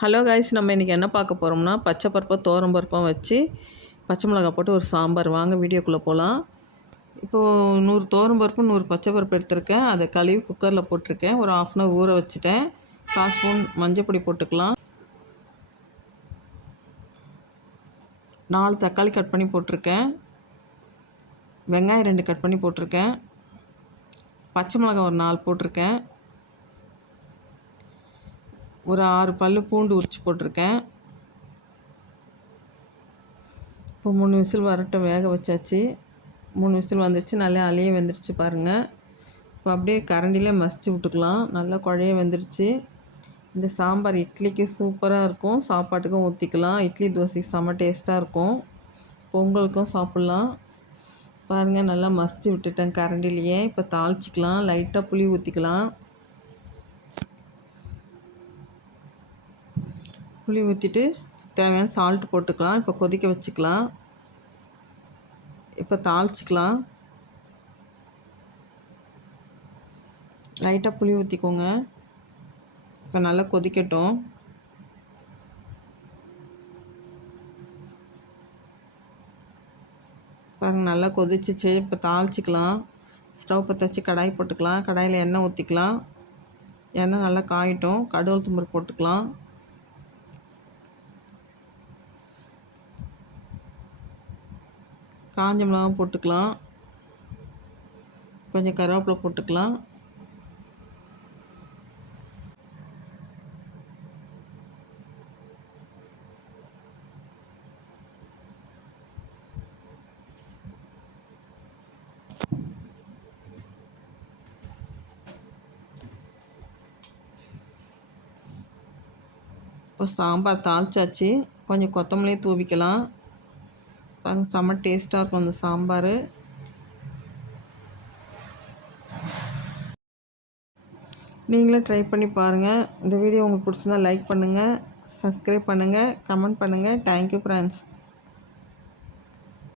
Hello guys நம்ம இன்றைக்கி என்ன பார்க்க போகிறோம்னா பச்சை பருப்பை தோரம் பருப்பும் வச்சு பச்சை மிளகா போட்டு ஒரு சாம்பார். வாங்க வீடியோக்குள்ளே போகலாம் இப்போது நூறு தோரம் பருப்பு நூறு பச்சை பருப்பு எடுத்திருக்கேன். அதை கழுவி குக்கரில் போட்டிருக்கேன். ஒரு ஆஃப் அன் ஹவர் ஊற வச்சுட்டேன். கால் ஸ்பூன் மஞ்சள் பொடி போட்டுக்கலாம். நாலு தக்காளி கட் பண்ணி போட்டிருக்கேன். வெங்காயம் ரெண்டு கட் பண்ணி போட்டிருக்கேன். பச்சை மிளகா ஒரு நாலு போட்டிருக்கேன். ஒரு ஆறு பல் பூண்டு உரிச்சு போட்டிருக்கேன். இப்போ மூணு விசில் வரட்டும் வேக வச்சாச்சு. மூணு விசில் வந்துருச்சு நல்லா அலைய வெந்துருச்சு பாருங்கள் இப்போ அப்படியே கரண்டியில் மசிச்சு விட்டுக்கலாம். நல்லா குழைய வெந்துருச்சு. இந்த சாம்பார் இட்லிக்கு சூப்பராக இருக்கும். சாப்பாட்டுக்கும் ஊற்றிக்கலாம் இட்லி தோசைக்கு செம்ம டேஸ்ட்டாக இருக்கும். பொங்கலுக்கும் சாப்பிட்லாம். பாருங்கள் நல்லா மசிச்சு விட்டுட்டேன் கரண்டிலேயே. இப்போ தாளிச்சிக்கலாம். லைட்டாக புளி ஊற்றிக்கலாம் புளி ஊற்றிட்டு தேவையான சால்ட் போட்டுக்கலாம். இப்போ கொதிக்க வச்சுக்கலாம். இப்போ தாளிச்சிக்கலாம். லைட்டாக புளி ஊற்றிக்கோங்க இப்போ நல்லா கொதிக்கட்டும். பாருங்கள் நல்லா கொதிச்சிச்சு. இப்போ தாளிச்சிக்கலாம். ஸ்டவ் பற்ற வச்சு கடாய் போட்டுக்கலாம். கடாயில் எண்ணெய் ஊற்றிக்கலாம் எண்ணெய் நல்லா காயிட்டும். கடுவல் தும்பர் போட்டுக்கலாம். காஞ்ச மிளகாவும் போட்டுக்கலாம். கொஞ்சம் கருவேப்பிலை போட்டுக்கலாம். இப்போ சாம்பார் தாளிச்சாச்சு. கொஞ்சம் கொத்தமல்லியும் தூவிக்கலாம். பாருங்கள் செம்ம டேஸ்ட்டாக இருக்கும் அந்த சாம்பார். நீங்களும் ட்ரை பண்ணி பாருங்கள் இந்த வீடியோ உங்களுக்கு பிடிச்சிருந்தா லைக் பண்ணுங்கள் சப்ஸ்கிரைப் பண்ணுங்கள் கமெண்ட் பண்ணுங்கள் தேங்க்யூ ஃப்ரெண்ட்ஸ்